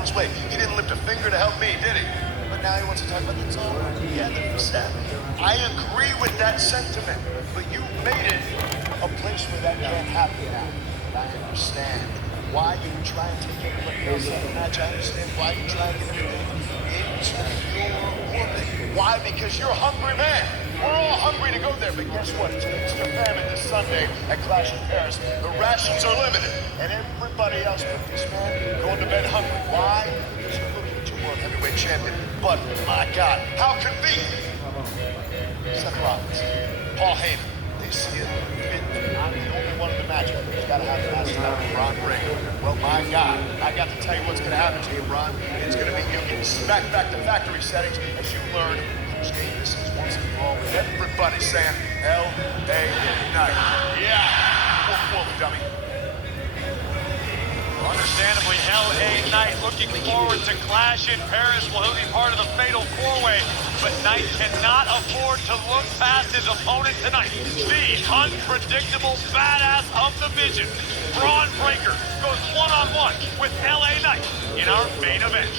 on his way. He didn't lift a finger to help me, did he? But now he wants to talk about the time he had to be sad. I agree with that sentiment, but you made it a place where that can't happen now. And I understand why you try and take everybody else out of the match. I understand why you try and get everything into your orbit. Why? Because you're a hungry man. We're all hungry to go there, but guess what? It's Easter famine this Sunday at Clash of Paris. The rations are limited, and everybody else but this man going to bed hungry. Why? Because you're looking at your world heavyweight champion. But, my God, how convenient. Seth Rollins, Paul Heyman, they see it. I'm the only one in the match. He's got to have the match tonight with Braun Breaker. Well, my God, I got to tell you what's going to happen to you, Braun. It's going to be you getting smacked back to factory settings as you learn whose game this is once and for all. With everybody saying L.A. Knight. Yeah, wolf, dummy. Understandably, L.A. Knight looking forward to Clash in Paris. Well, he'll be part of the Fatal 4-Way, but Knight cannot afford to look past his opponent tonight. The unpredictable badass of the division, Braun Breaker, goes one-on-one with L.A. Knight in our main event.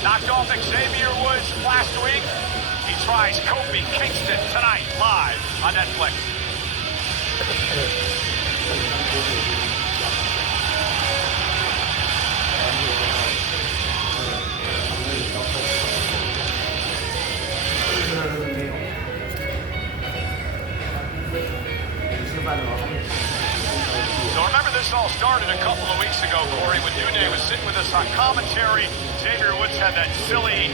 Knocked off Xavier Woods last week. He tries Kofi Kingston tonight, live on Netflix. So remember, this all started a couple of weeks ago, Corey, when New Day was sitting with us on commentary. Xavier Woods had that silly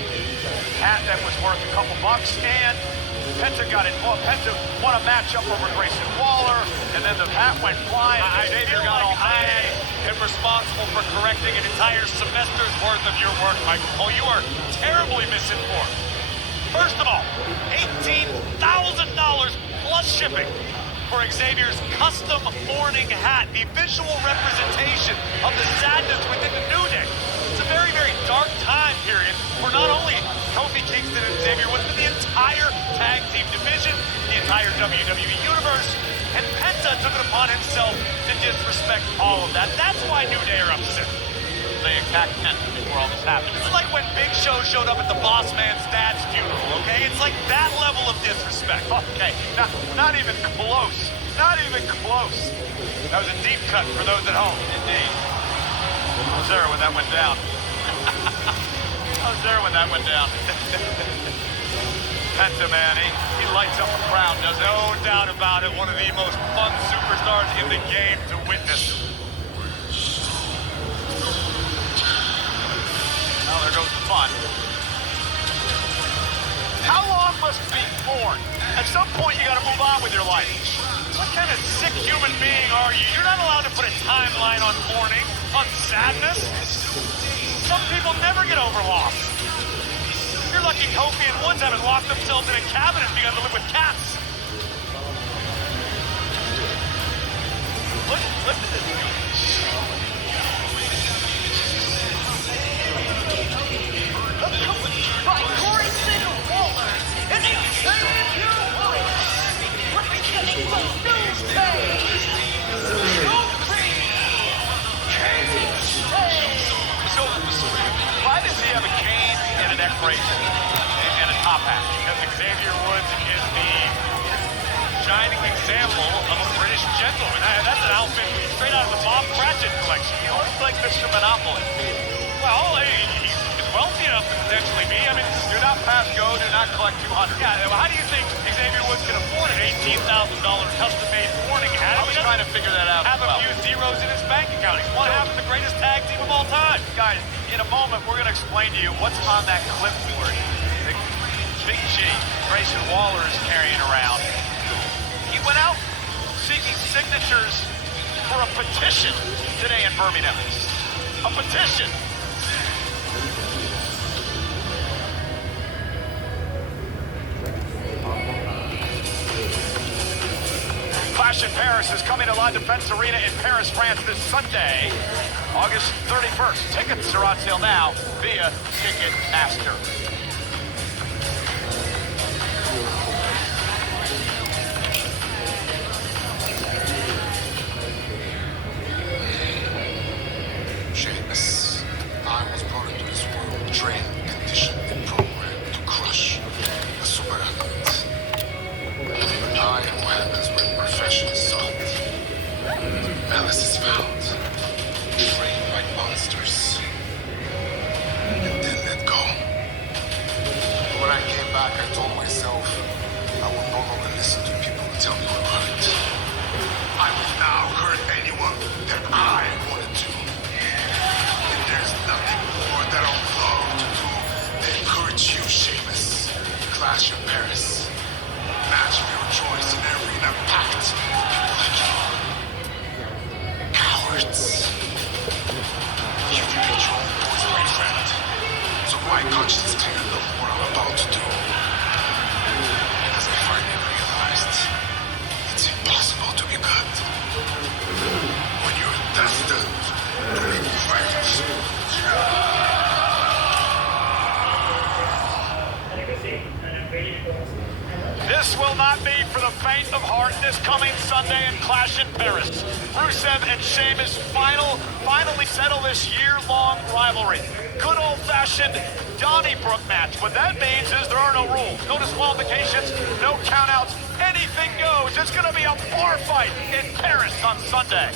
hat that was worth a couple bucks, and Penta got involved. Penta won a matchup over Grayson Waller, and then the hat went flying. Xavier got all mad. I am responsible for correcting an entire semester's worth of your work, Michael Cole. You are terribly misinformed. First of all, $18,000 plus shipping for Xavier's custom morning hat, the visual representation of the sadness within the New Day. It's a very, very dark time period for not only Kofi Kingston and Xavier Woods, but the entire tag team division, the entire WWE universe, and Penta took it upon himself to disrespect all of that. That's why New Day are upset. They attacked Penta before all this happened. It's like when Big Show showed up at the boss man's dad's funeral, okay? It's like that level of disrespect. Okay, not even close. Not even close. That was a deep cut for those at home, indeed. I was there when that went down. I was there when that went down. Penta, man, he lights up a crowd, does no doubt about it. One of the most fun superstars in the game to witness. Now there goes the fun. How long must be born? At some point, you got to move on with your life. What kind of sick human being are you? You're not allowed to put a timeline on mourning, on sadness. Some people never get over loss. You're lucky Kofi and Woods haven't locked themselves in a cabin and begun to live with cats. Look at this dude. By Grayson Waller and Xavier Woods, representing the New Day, Kofi Kingston. So, why does he have a cane and a neck brace and a top hat? Because Xavier Woods is the shining example of a British gentleman. That's an outfit straight out of the Bob Cratchit collection. He looks like Mr. Monopoly. Well, he's wealthy enough to potentially be. I mean, do not pass go, do not collect 200. Yeah, well, how do you think Xavier Woods can afford an $18,000 custom-made warning hat? I was trying to figure that out. Have a few zeros in his bank account. He's one half of the greatest tag team of all time. Guys, in a moment, we're going to explain to you what's on that clipboard that Big G, Grayson Waller, is carrying around. He went out seeking signatures for a petition today in Birmingham. A petition. Clash in Paris is coming to La Défense Arena in Paris, France this Sunday, August 31st. Tickets are on sale now via Ticketmaster. Sheamus, I was brought into this world, trained, conditioned, and programmed to crush a super athlete. I am what happens when perfection is sought. Malice is found, trained by monsters, and then let go. But when I came back, I told myself I would no longer listen to people who tell me what hurt. I would now hurt anyone that I wanted to. And there's nothing more that I'll love to do than hurt you, Sheamus. Clash of Paris. Match of your choice in an arena packed with people like you. Cowards. You beat your own boys, my friend. So my conscience clear of what I'm about to do. As I finally realized, it's impossible to be good. When you're destined to be great. This will not be for the faint of heart this coming Sunday in Clash in Paris. Rusev and Sheamus finally settle this year-long rivalry. Good old-fashioned Donnybrook match. What that means is there are no rules, no disqualifications, no countouts. Anything goes. It's going to be a bar fight in Paris on Sunday.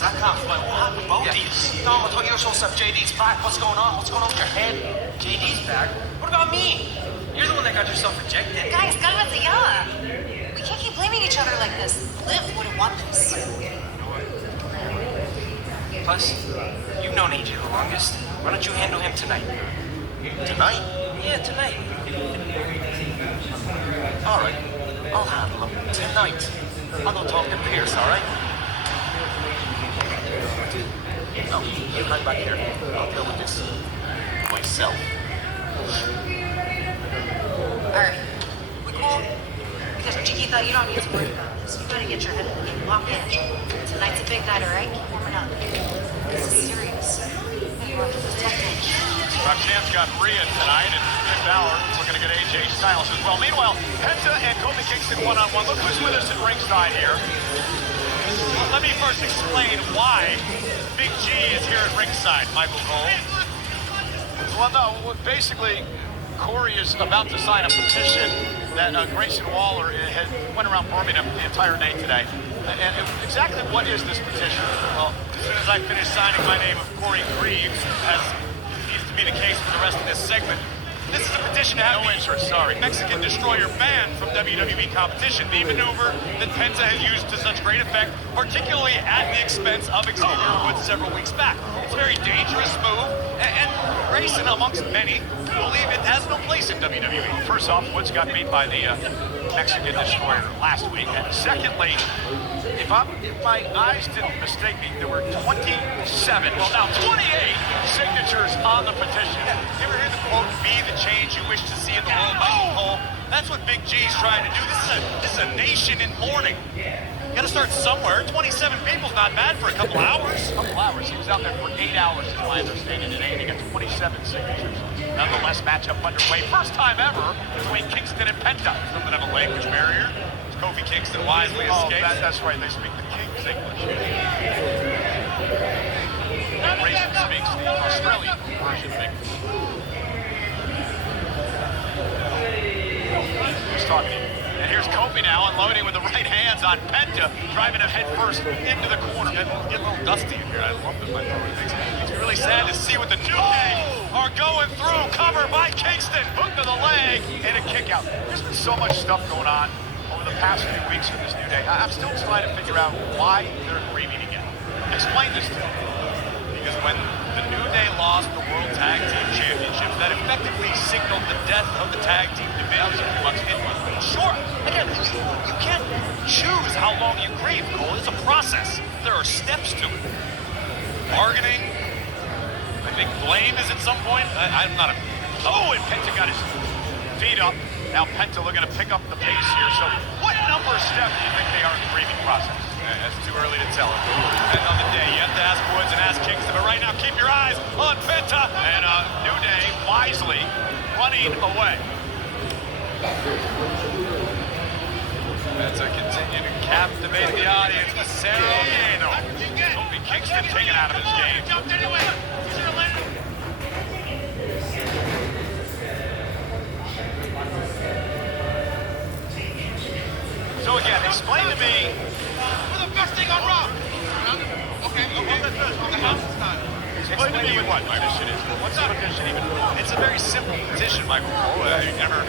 That can't fly. What happened? Both these? No, I thought you were supposed to have JD's back. What's going on? What's going on with your head? JD's back? What about me? You're the one that got yourself ejected. Guys, yeah. We can't keep blaming each other like this. Liv wouldn't want this. Plus, you've known AJ the longest. Why don't you handle him tonight? Tonight? Yeah, tonight. All right. I'll handle him. Tonight. I'll go talk to Pierce, all right? No, you hang back here. I'll deal with this myself. Alright, we cool? Because Jiggy thought you don't need to worry about this. You gotta get your head in the game. Lock in. Tonight's a big night, alright? Keep warming up. This is serious. You want to protect me. Roxanne's got Rhea tonight, and Finn Balor looking to get AJ Styles as well. Meanwhile, Penta and Kofi Kingston one-on-one. Look who's with us at ringside here. Well, let me first explain why Big G is here at ringside, Michael Cole. Well, no, basically, Corey is about to sign a petition that Grayson Waller went around Birmingham the entire day today. And exactly what is this petition? Well, as soon as I finish signing my name of Corey Greaves, as needs to be the case for the rest of this segment, this is a petition to have Mexican Destroyer banned from WWE competition. The maneuver that Penta has used to such great effect, particularly at the expense of Xavier Woods several weeks back. It's a very dangerous move, and Grayson, amongst many, believe it has no place in WWE. First off, Woods got beat by the Mexican Destroyer last week, and secondly, if my eyes didn't mistake me, there were 27, well now 28 signatures on the petition. You ever hear the quote, "Be the change you wish to see in the world," Michael Cole? That's what Big G's trying to do. This is a nation in mourning. You gotta start somewhere. 27 people's not bad for a couple hours. He was out there for 8 hours, is my understanding today, and he got 27 signatures. Nonetheless, matchup underway. First time ever between Kingston and Penta. Something of a language barrier. Kofi Kingston wisely escaped. That's right, they speak the King's English. Grayson speaks the Australian version of English. Who's talking to you? And here's Kofi now unloading with the right hands on Penta, driving him head first into the corner. Getting a little dusty in here. I love this. It's really sad to see what the New Day are going through. Cover by Kingston. Hook to the leg and a kick out. There's been so much stuff going on over the past few weeks with this New Day. I'm still trying to figure out why they're grieving again. Explain this to me. Because when the New Day lost the World Tag Team Championships, that effectively signaled the death of the tag team division amongst anyone. Sure, again, you can't choose how long you grieve, Cole. It's a process. There are steps to it. Bargaining. I think blame is at some point. I'm not a... Oh, and Penta got his feet up. Now Penta looking to pick up the pace here. So what number of steps do you think they are in the grieving process? That's too early to tell. And on the day, you have to ask Woods and ask Kingston. But right now, keep your eyes on Penta. And New Day wisely running away. Penta continuing to captivate the audience with Cerro Gano. Kofi Kingston taken out of his game. So again, explain to me. We're the best thing on Raw. Okay. Explain to me what my position is. What's the petition even? It's a very simple petition, Michael Cole. You've never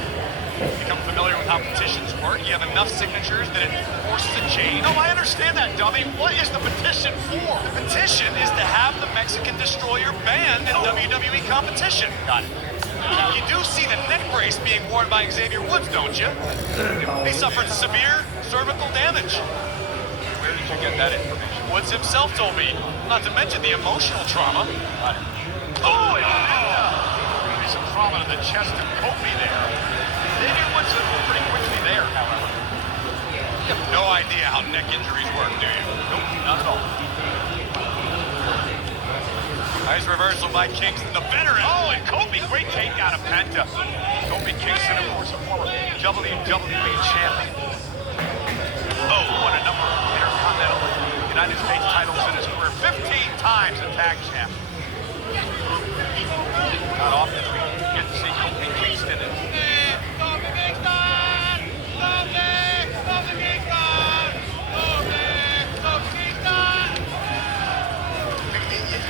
become familiar with how petitions work. You have enough signatures that it forces a change. No, I understand that, dummy. What is the petition for? The petition is to have the Mexican Destroyer banned in WWE competition. Got it. You do see the neck brace being worn by Xavier Woods, don't you? He suffered severe cervical damage. Where did you get that information? Woods himself told me, not to mention the emotional trauma. Oh, and some trauma to the chest of Kofi there. Xavier Woods was pretty quickly there, however. You have no idea how neck injuries work, do you? Nope, not at all. Nice reversal by Kingston, the veteran. Oh, and Kofi, great takedown of Penta. Kofi Kingston, of course, a former WWE champion. Oh, won a number of Intercontinental United States titles in his career. 15 times a tag champ. Not often we get to see Kofi Kingston.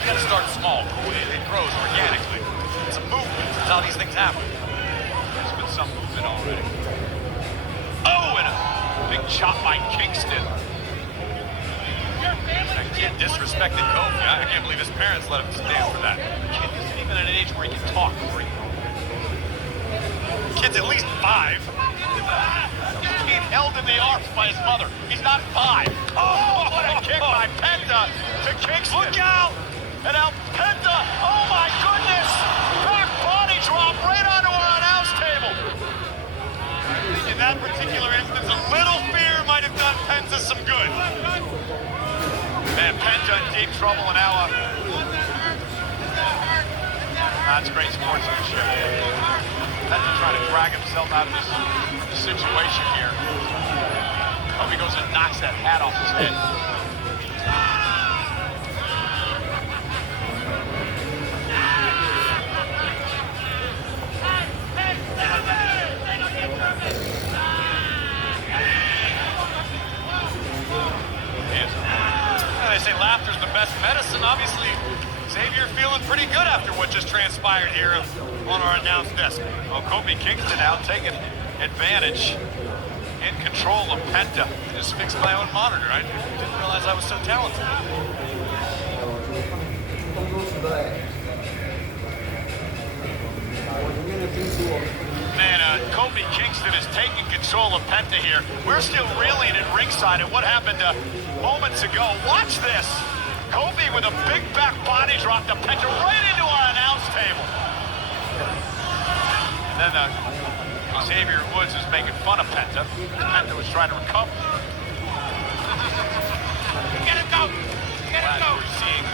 You gotta start small. It grows organically. It's a movement. That's how these things happen. There's been some movement already. Oh, and a big chop by Kingston. That kid disrespected Kofi. I can't believe his parents let him stand for that. The kid isn't even at an age where he can talk. The kid's at least 5. He's being held in the arms by his mother. He's not 5. Oh, what a kick by Penta to Kingston. Look out! And now Penta, oh my goodness! Back body drop right onto our announce table. In that particular instance, a little fear might have done Penta some good. Man, Penta in deep trouble, and now that's great sportsmanship. Penta trying to drag himself out of this situation here. Hope he goes and knocks that hat off his head. They say laughter's the best medicine. Obviously, Xavier feeling pretty good after what just transpired here on our announce desk. Well, Kofi Kingston now taking advantage, in control of Penta. I just fixed my own monitor. I didn't realize I was so talented. Man, Kofi Kingston is taking control of Penta here. We're still reeling at ringside at what happened moments ago. Watch this. Kofi with a big back body drop to Penta right into our announce table. And then Xavier Woods is making fun of Penta. Penta was trying to recover. Get it go! Get it go! We're seeing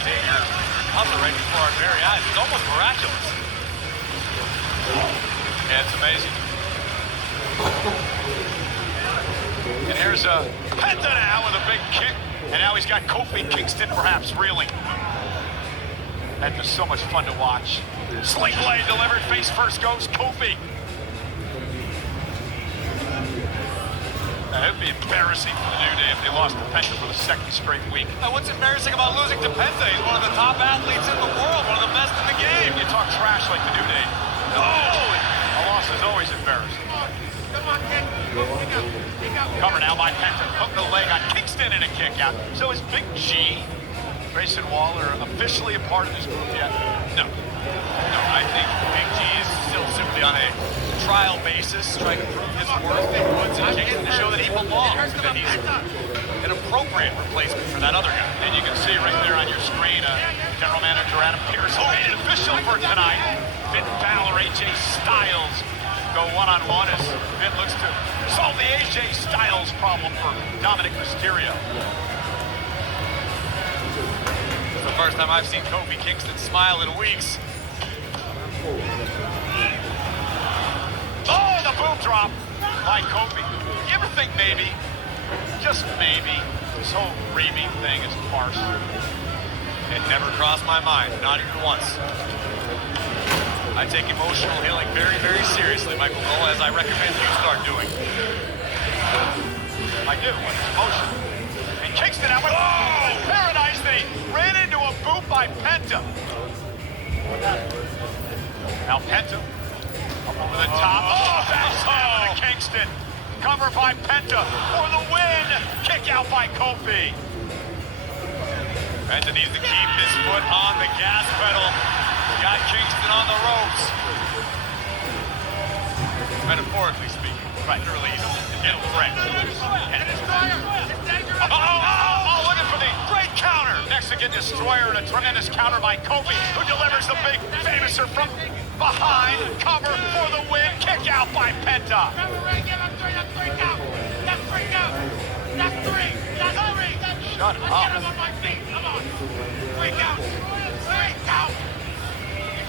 Xavier recover right before our very eyes. It's almost miraculous. Yeah, it's amazing. And here's Penta now with a big kick. And now he's got Kofi Kingston perhaps reeling. That was so much fun to watch. Sling blade delivered, face first goes Kofi. It would be embarrassing for the New Day if they lost to Penta for the second straight week. What's embarrassing about losing to Penta? He's one of the top athletes in the world, one of the best in the game. You talk trash like the New Day. No! A loss is always embarrassing. Come on, kid. Kick out. Cover now by Penta. Hook the leg on Kingston and a kick out. So is Big G, Grayson Waller, officially a part of this group yet? No, I think Big G is still simply on a trial basis, trying to prove his worth in Woods and Kingston to show that he belongs, that he's an appropriate replacement for that other guy. And you can see right there on your screen, General Manager Adam Pearce made it official for tonight. Finn Balor, AJ Styles go one-on-one as Finn looks to solve the AJ Styles problem for Dominic Mysterio. It's the first time I've seen Kofi Kingston smile in weeks. Oh, the boom drop by Kofi. You ever think maybe, just maybe, this whole Reaving thing is a farce? It never crossed my mind, not even once. I take emotional healing very, very seriously, Michael Cole, as I recommend you start doing. I do, when it's emotional. And Kingston out with Paradise, that he ran into a boot by Penta. Now Penta up over the top. Backstab to Kingston. Cover by Penta for the win. Kick out by Kofi. Penta needs to keep his foot on the gas pedal. Got Kingston on the ropes. Metaphorically speaking. Right. Literally, he's in threat. Looking for the great counter. Next again, Destroyer and a tremendous counter by Kofi, who delivers the big famouser from behind. Cover for the win. Kick out by Penta. Shut up.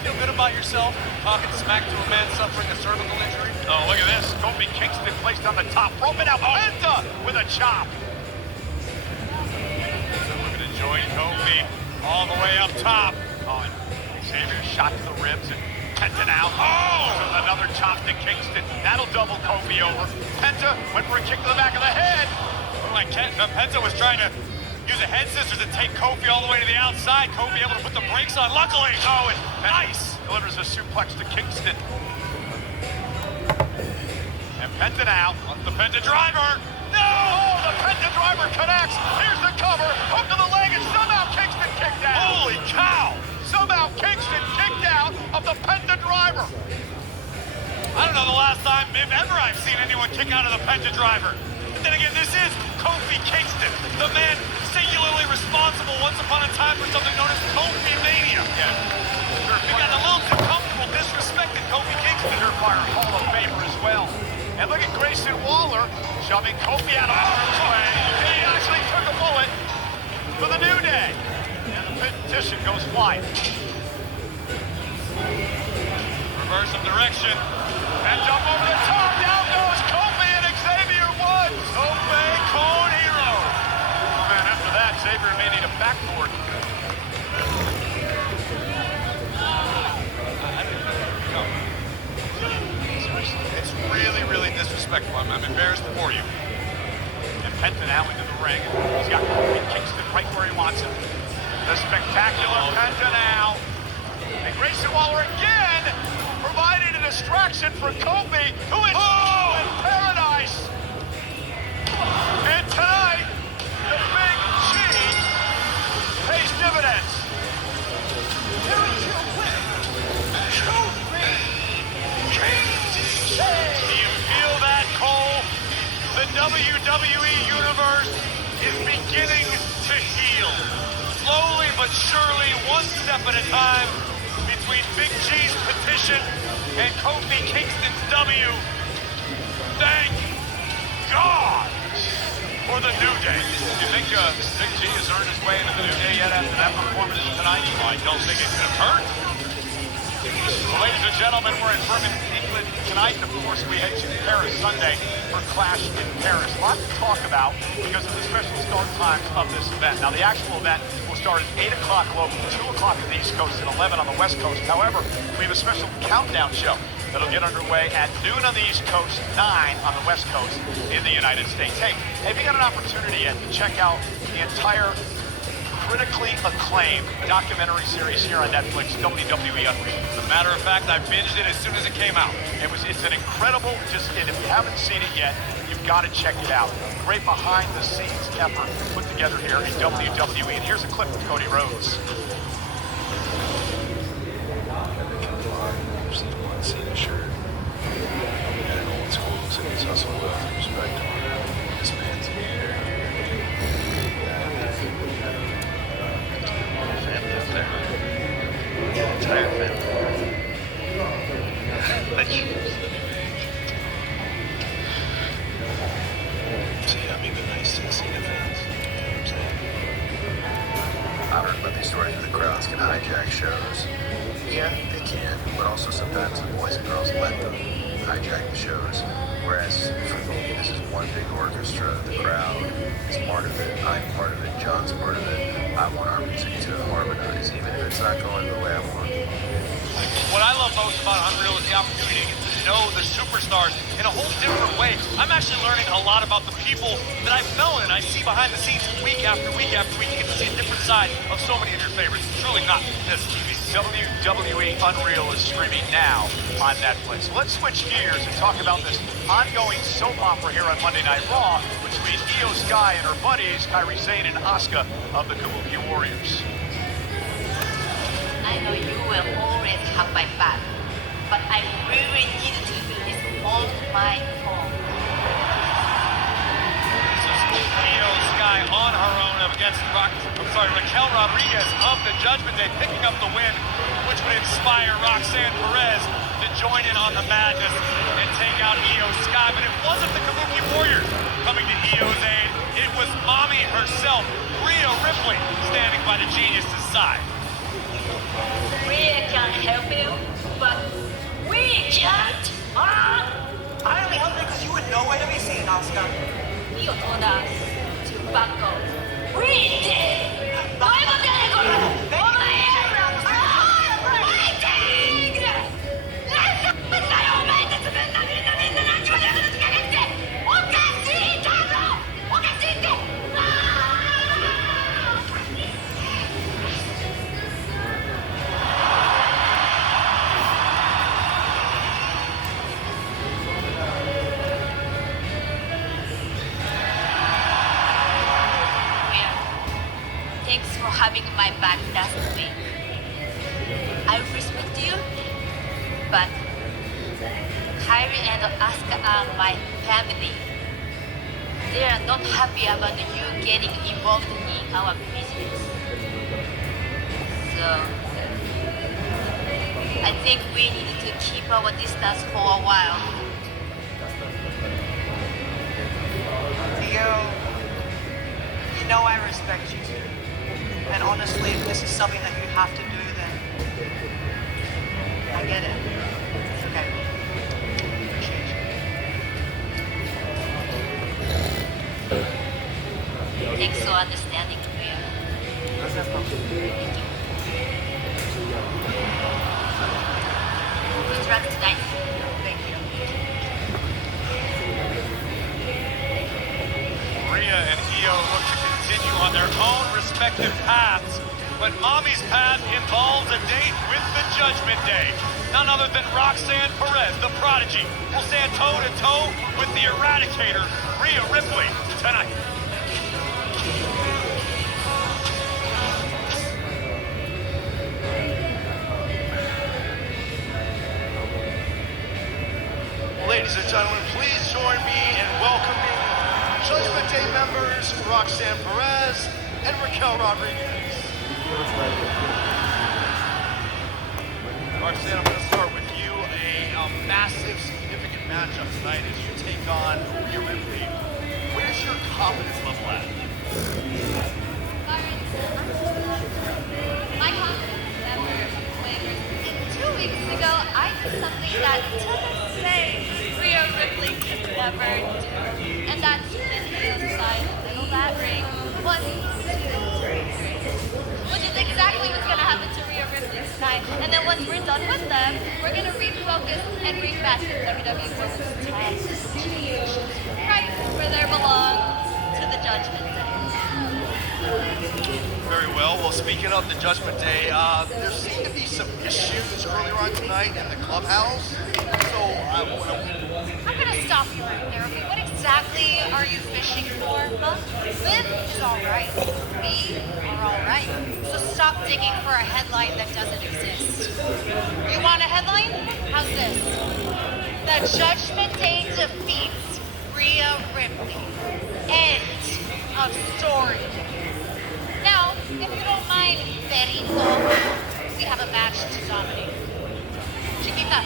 You feel good about yourself, talking smack to a man suffering a cervical injury? Oh, look at this. Kofi Kingston placed on the top rope, and now Penta with a chop. Looking to join Kofi all the way up top. Oh, and Xavier shot to the ribs, and Penta now. So another chop to Kingston. That'll double Kofi over. Penta went for a kick to the back of the head. Like Penta was trying to use a head scissors to take Kofi all the way to the outside. Kofi able to put the brakes on. Luckily, and nice. Delivers a suplex to Kingston. And Penta now. The Penta driver. No! Oh, the Penta driver connects. Here's the cover. Hook to the leg, and somehow Kingston kicked out. Holy cow! Somehow Kingston kicked out of the Penta driver. I don't know the last time, if ever, I've seen anyone kick out of the Penta driver. But then again, this is Kofi Kingston, the man singularly responsible once upon a time for something known as Kofi Mania. Yeah. He got a little too comfortable disrespecting Kofi Kingston. Surefire Hall of Famer as well. And look at Grayson Waller shoving Kofi out of harm's way. He actually took a bullet for the New Day. And the petition goes flying. Reverse of direction. And jump over the top. Down goes Kofi and Xavier Woods. Kofi Cone Hero. Oh man, after that, Xavier may need a backboard. It's really, really disrespectful. I'm embarrassed for you. And Penta now into the ring. He's got Kofi Kingston right where he wants him. The spectacular Penta now. And Grayson Waller again providing a distraction for Kofi, who is in paradise. And tonight, the Big G pays dividends. Here is your winner, Kofi Kingston. Do you feel that, Cole? The WWE Universe is beginning to heal. Slowly but surely, one step at a time, between Big G's petition and Kofi Kingston's W. Thank God for the New Day. Do you think Big G has earned his way into the New Day yet after that performance tonight? I don't think it could have hurt. Well, ladies and gentlemen, we're in Birmingham, England tonight. Of course, we head to Paris Sunday for Clash in Paris. Lots to talk about because of the special start times of this event. Now, the actual event will start at 8 o'clock local, 2 o'clock on the East Coast, and 11 on the West Coast. However, we have a special countdown show that'll get underway at noon on the East Coast, 9 on the West Coast in the United States. Hey, have you got an opportunity yet to check out the entire critically acclaimed documentary series here on Netflix, WWE Unreal? As a matter of fact, I binged it as soon as it came out. It's an incredible, and if you haven't seen it yet, you've got to check it out. Great behind-the-scenes effort put together here in WWE. And here's a clip of Cody Rhodes. Cena shirt. And old school City's hustle with respect on it. This man's here. Family up there. The entire family. But you. See, I'm even nice to the Cena fans. You know what I'm saying? I've heard about these stories where the crowds can hijack shows. Yeah, they can, but also sometimes the boys and girls let them hijack the shows. Whereas for me, this is one big orchestra. The crowd is part of it. I'm part of it. John's part of it. I want our music to harmonize, even if it's not going the way I want. What I love most about Unreal is the opportunity to get to know the superstars in a whole different way. I'm actually learning a lot about the people that I've known and I see behind the scenes week after week after week. You get to see a different side of so many of your favorites. It's truly not this TV. WWE Unreal is streaming now on Netflix. Let's switch gears and talk about this ongoing soap opera here on Monday Night Raw between Io Sky and her buddies, Kairi Sane and Asuka of the Kabuki Warriors. I know you will always have my back, but I really need to do this on my own. This is Io Sky on her own against Raquel Rodriguez of the Judgment Day, picking up the win, which would inspire Roxanne Perez to join in on the madness and take out Io Sky. But it wasn't the Kabuki Warriors coming to Io's aid. It was Mommy herself, Rhea Ripley, standing by the genius's side. We can help you, but we can't. I only helped because you would know where to be seen, Asuka. You told us to back off. We did. Thanks for having my back last week. I respect you, but Kairi and Asuka are my family. They are not happy about you getting involved in our business. So, I think we need to keep our distance for a while. Theo, you know I respect you too. And honestly, if this is something that you have to do, then I get it. It's okay. Appreciate you. Thanks for understanding, Rhea. Good luck tonight. Thank you. Rhea and Io look to continue on their own respective paths, but Mommy's path involves a date with the Judgment Day. None other than Roxanne Perez, the prodigy, will stand toe-to-toe with the Eradicator, Rhea Ripley, tonight. Ladies and gentlemen, please join me in welcoming Judgment Day members Roxanne Perez and Raquel Rodriguez. Roxanne, I'm going to start with you. A massive, significant matchup tonight as you take on Rhea Ripley. Where's your confidence level at? My confidence level when 2 weeks ago I did something that to this day Rhea Ripley could never do. And that's in the other side of that ring was to tonight. And then once we're done with them, we're going to refocus and bring back the WWE Women's Tag Championship right where they belong, to the Judgment Day. Very well. Well, speaking of the Judgment Day, there seemed to be some issues earlier on tonight in the clubhouse. So I'm gonna stop you right there. Okay, what exactly are you fishing for? Huh? Liv is alright. We are alright. So stop digging for a headline that doesn't exist. You want a headline? How's this? The Judgment Day defeats Rhea Ripley. End of story. Now, if you don't mind, Perito, we have a match to dominate. Chiquita.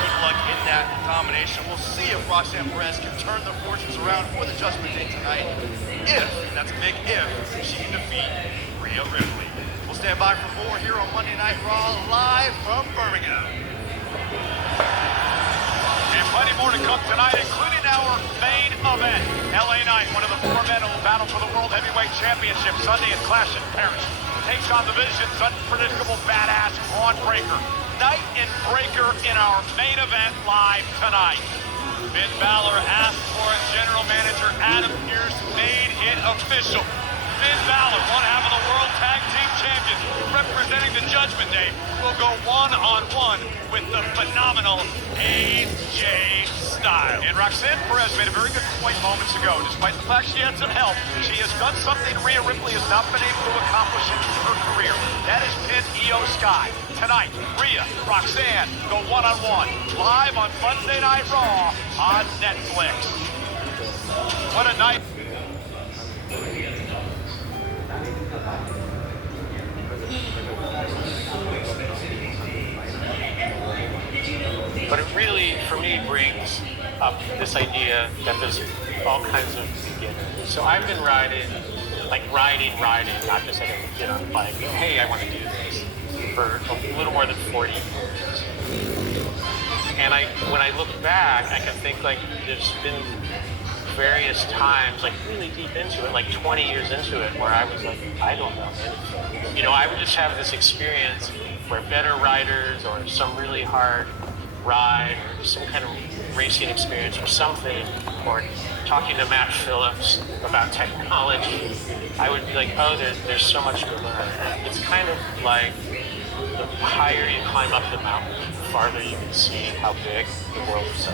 good luck in that domination. We'll see if Roxanne Perez can turn the fortunes around for the Judgment Day tonight. If, that's a big if, she can defeat Rhea Ripley. We'll stand by for more here on Monday Night Raw, live from Birmingham. And plenty more to come tonight, including our main event. LA Knight, one of the four men who will battle for the World Heavyweight Championship Sunday at Clash in Paris, takes on the Vision's unpredictable badass Braun Breaker. Knight and Breaker in our main event live tonight. Finn Balor asked for it. General Manager Adam Pearce made it official. Finn Balor, one half of the World Tag Team Champions, representing the Judgment Day, will go one-on-one with the phenomenal AJ Styles. And Roxanne Perez made a very good point moments ago. Despite the fact she had some help, she has done something Rhea Ripley has not been able to accomplish in her career. That is pin Io Sky. Tonight, Rhea, Roxanne go one-on-one, live on Monday Night Raw on Netflix. What a night. But it really, for me, brings up this idea that there's all kinds of beginners. So I've been riding, not just like a kid on a bike. Hey, I want to do this for a little more than 40 years. And when I look back, I can think like there's been various times, like really deep into it, like 20 years into it, where I was like, I don't know anything. You know, I would just have this experience where better riders or some really hard ride or some kind of racing experience or something, or talking to Matt Phillips about technology, I would be like, oh, there's so much to learn. It's kind of like the higher you climb up the mountain, the farther you can see how big the world is.